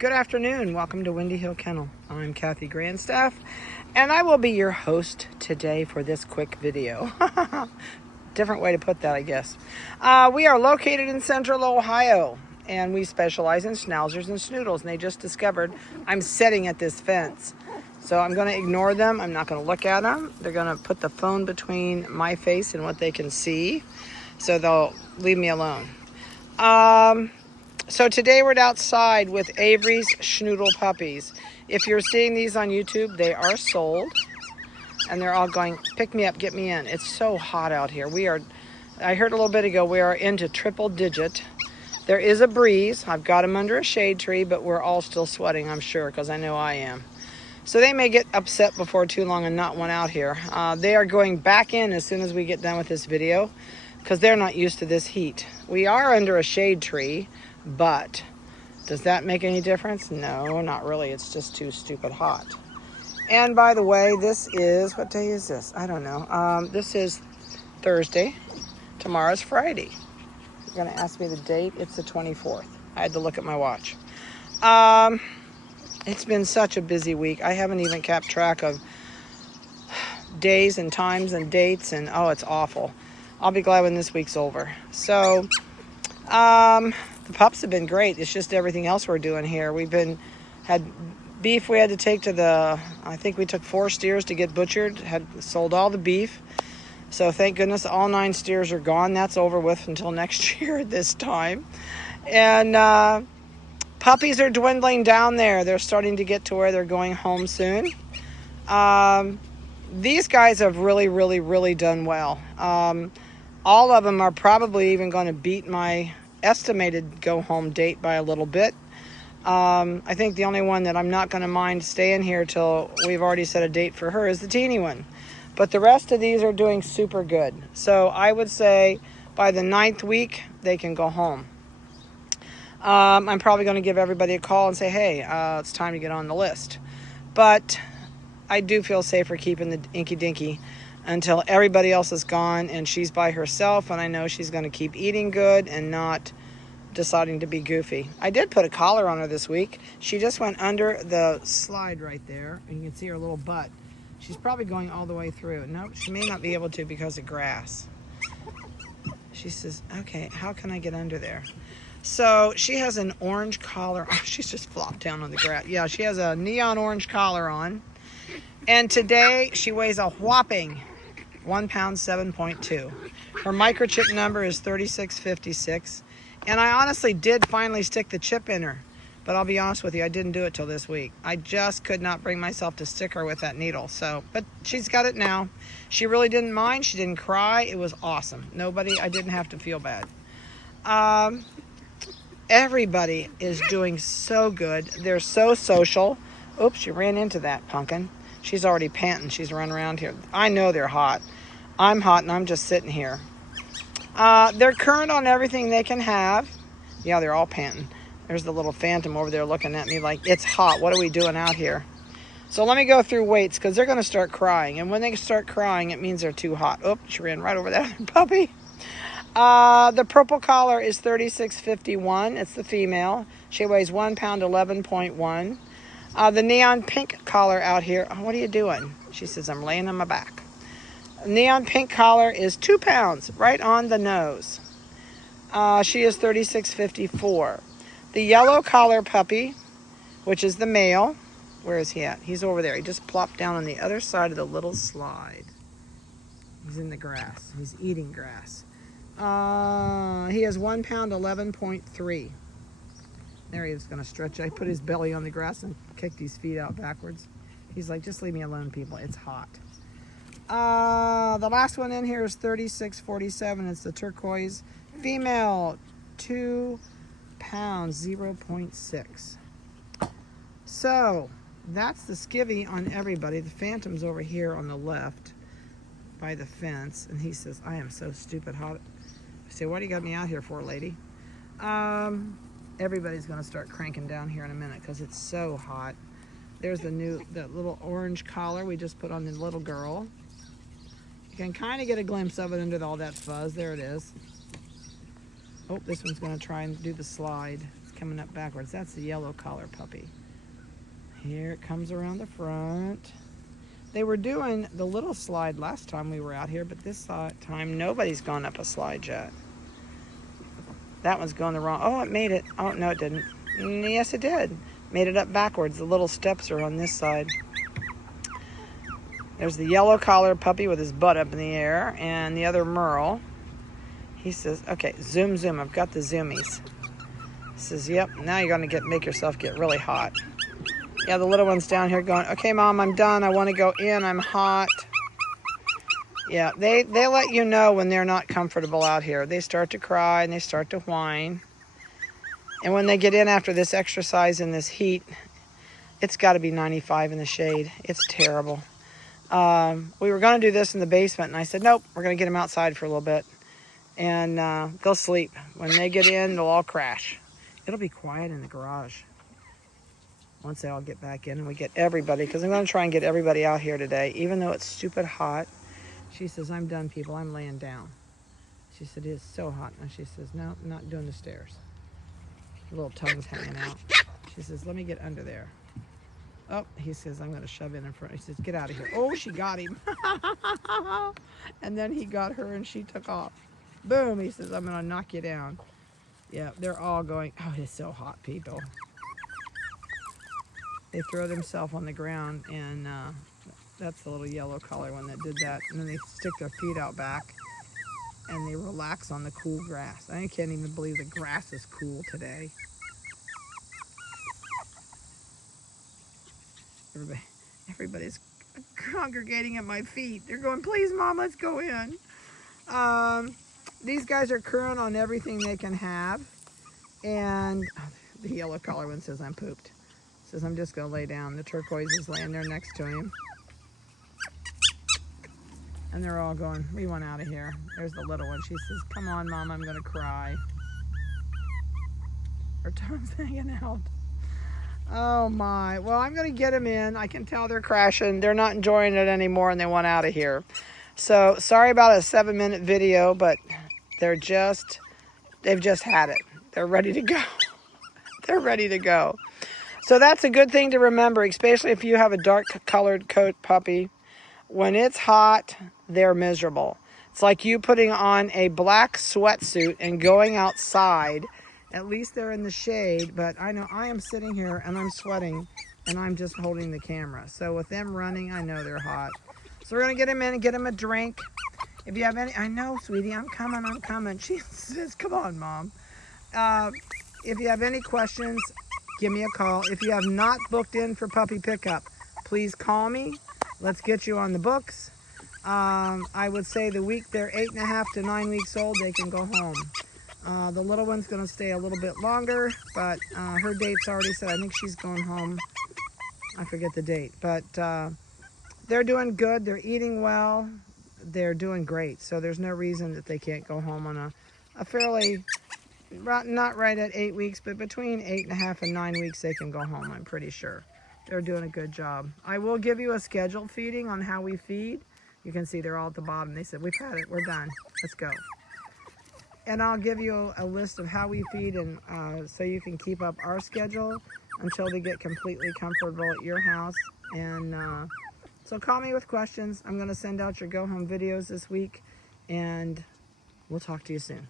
Good afternoon. Welcome to Windy Hill Kennel. I'm Kathy Grandstaff, and I will be your host today for this quick video. Different way to put that, I guess. We are located in Central Ohio, and we specialize in Schnauzers and Schnoodles. And they just discovered I'm sitting at this fence. So I'm going to ignore them. I'm not going to look at them. They're going to put the phone between my face and what they can see. So they'll leave me alone. So today we're outside with Avery's Schnoodle puppies. If you're seeing these on YouTube, they are sold. And they're all going, pick me up, get me in. It's so hot out here. I heard a little bit ago, we are into triple digit. There is a breeze. I've got them under a shade tree, but we're all still sweating, I'm sure, because I know I am. So they may get upset before too long and not want out here. They are going back in as soon as we get done with this video, because they're not used to this heat. We are under a shade tree, but does that make any difference? No, not really. It's just too stupid hot. And by the way, this is, what day is this? I don't know. This is Thursday. Tomorrow's Friday. You're going to ask me the date. It's the 24th. I had to look at my watch. It's been such a busy week. I haven't even kept track of days and times and dates, and oh, it's awful. I'll be glad when this week's over. So, the pups have been great. It's just everything else we're doing here. Had beef we had to take to I think we took 4 steers to get butchered. Had sold all the beef. So thank goodness all 9 steers are gone. That's over with until next year at this time. And puppies are dwindling down there. They're starting to get to where they're going home soon. These guys have really done well. All of them are probably even going to beat my estimated go home date by a little bit. I think the only one that I'm not going to mind staying here till we've already set a date for her is the teeny one. But the rest of these are doing super good. So I would say by the 9th week, they can go home. I'm probably going to give everybody a call and say, hey, it's time to get on the list. But I do feel safer keeping the Inky Dinky until everybody else is gone and she's by herself. And I know she's going to keep eating good and not deciding to be goofy. I did put a collar on her this week. She just went under the slide right there. And you can see her little butt. She's probably going all the way through. Nope, she may not be able to because of grass. She says, okay, how can I get under there? So she has an orange collar. Oh, she's just flopped down on the grass. Yeah, she has a neon orange collar on. And today she weighs a whopping 1 pound 7.2. Her microchip number is 3656. And I honestly did finally stick the chip in her. But I'll be honest with you, I didn't do it till this week. I just could not bring myself to stick her with that needle. But she's got it now. She really didn't mind. She didn't cry. It was awesome. I didn't have to feel bad. Everybody is doing so good. They're so social. Oops, she ran into that pumpkin. She's already panting. She's running around here. I know they're hot. I'm hot and I'm just sitting here. They're current on everything they can have. Yeah, they're all panting. There's the little phantom over there looking at me like, it's hot. What are we doing out here? So let me go through weights because they're going to start crying. And when they start crying, it means they're too hot. Oops, she ran right over that other puppy. The purple collar is 3651. It's the female. She weighs 1 pound 11.1. The neon pink collar out here. Oh, what are you doing? She says, I'm laying on my back. Neon pink collar is 2 pounds, right on the nose. She is 3654. The yellow collar puppy, which is the male. Where is he at? He's over there. He just plopped down on the other side of the little slide. He's in the grass. He's eating grass. He is 1 pound 11.3. There he is going to stretch. I put his belly on the grass and kicked his feet out backwards. He's like, just leave me alone, people. It's hot. The last one in here is 3647. It's the turquoise female, 2 pounds 0.6. So that's the skivvy on everybody. The phantom's over here on the left by the fence, and he says, I am so stupid hot. I say, what do you got me out here for, lady? Everybody's going to start cranking down here in a minute because it's so hot. There's the little orange collar we just put on the little girl. You can kind of get a glimpse of it under all that fuzz. There it is. Oh, this one's going to try and do the slide. It's coming up backwards. That's the yellow collar puppy. Here it comes around the front. They were doing the little slide last time we were out here, but this time nobody's gone up a slide yet. That one's going the wrong. Oh, it made it. Oh, no, it didn't. Yes, it did. Made it up backwards. The little steps are on this side. There's the yellow collar puppy with his butt up in the air, and the other Merle. He says, okay, zoom, zoom. I've got the zoomies. He says, yep, now you're going to make yourself get really hot. Yeah, the little one's down here going, okay, Mom, I'm done. I want to go in. I'm hot. Yeah, they let you know when they're not comfortable out here. They start to cry and they start to whine. And when they get in after this exercise in this heat, it's got to be 95 in the shade. It's terrible. We were going to do this in the basement, and I said, nope, we're going to get them outside for a little bit. And they'll sleep. When they get in, they'll all crash. It'll be quiet in the garage once they all get back in and we get everybody, because I'm going to try and get everybody out here today, even though it's stupid hot. She says, I'm done, people. I'm laying down. She said, it is so hot. And she says, no, I'm not doing the stairs. Her little tongue's hanging out. She says, let me get under there. Oh, he says, I'm going to shove in front. He says, get out of here. Oh, she got him. And then he got her and she took off. Boom, he says, I'm going to knock you down. Yeah, they're all going, oh, it's so hot, people. They throw themselves on the ground, and that's the little yellow collar one that did that. And then they stick their feet out back, and they relax on the cool grass. I can't even believe the grass is cool today. Everybody's congregating at my feet. They're going, please, Mom, let's go in. These guys are current on everything they can have. And the yellow collar one says, I'm pooped. Says, I'm just going to lay down. The turquoise is laying there next to him. And they're all going, we want out of here. There's the little one. She says, come on, Mom, I'm going to cry. Her tongue's hanging out. Oh, my. Well, I'm going to get them in. I can tell they're crashing. They're not enjoying it anymore, and they want out of here. So, sorry about a 7-minute video, but they've just had it. They're ready to go. They're ready to go. So that's a good thing to remember, especially if you have a dark-colored coat puppy. When it's hot, they're miserable. It's like you putting on a black sweatsuit and going outside. At least they're in the shade, but I know I am sitting here and I'm sweating and I'm just holding the camera. So with them running, I know they're hot. So we're going to get them in and get them a drink. If you have any, I know, sweetie, I'm coming. She says, come on, Mom. If you have any questions, give me a call. If you have not booked in for puppy pickup, please call me. Let's get you on the books. I would say the week they're 8.5 to 9 weeks old, they can go home. The little one's going to stay a little bit longer, but her date's already set. I think she's going home. I forget the date. But they're doing good. They're eating well. They're doing great. So there's no reason that they can't go home on a fairly, not right at 8 weeks, but between 8.5 and 9 weeks, they can go home, I'm pretty sure. They're doing a good job. I will give you a scheduled feeding on how we feed. You can see they're all at the bottom. They said, we've had it. We're done. Let's go. And I'll give you a list of how we feed, and so you can keep up our schedule until they get completely comfortable at your house. And so call me with questions. I'm going to send out your go home videos this week, and we'll talk to you soon.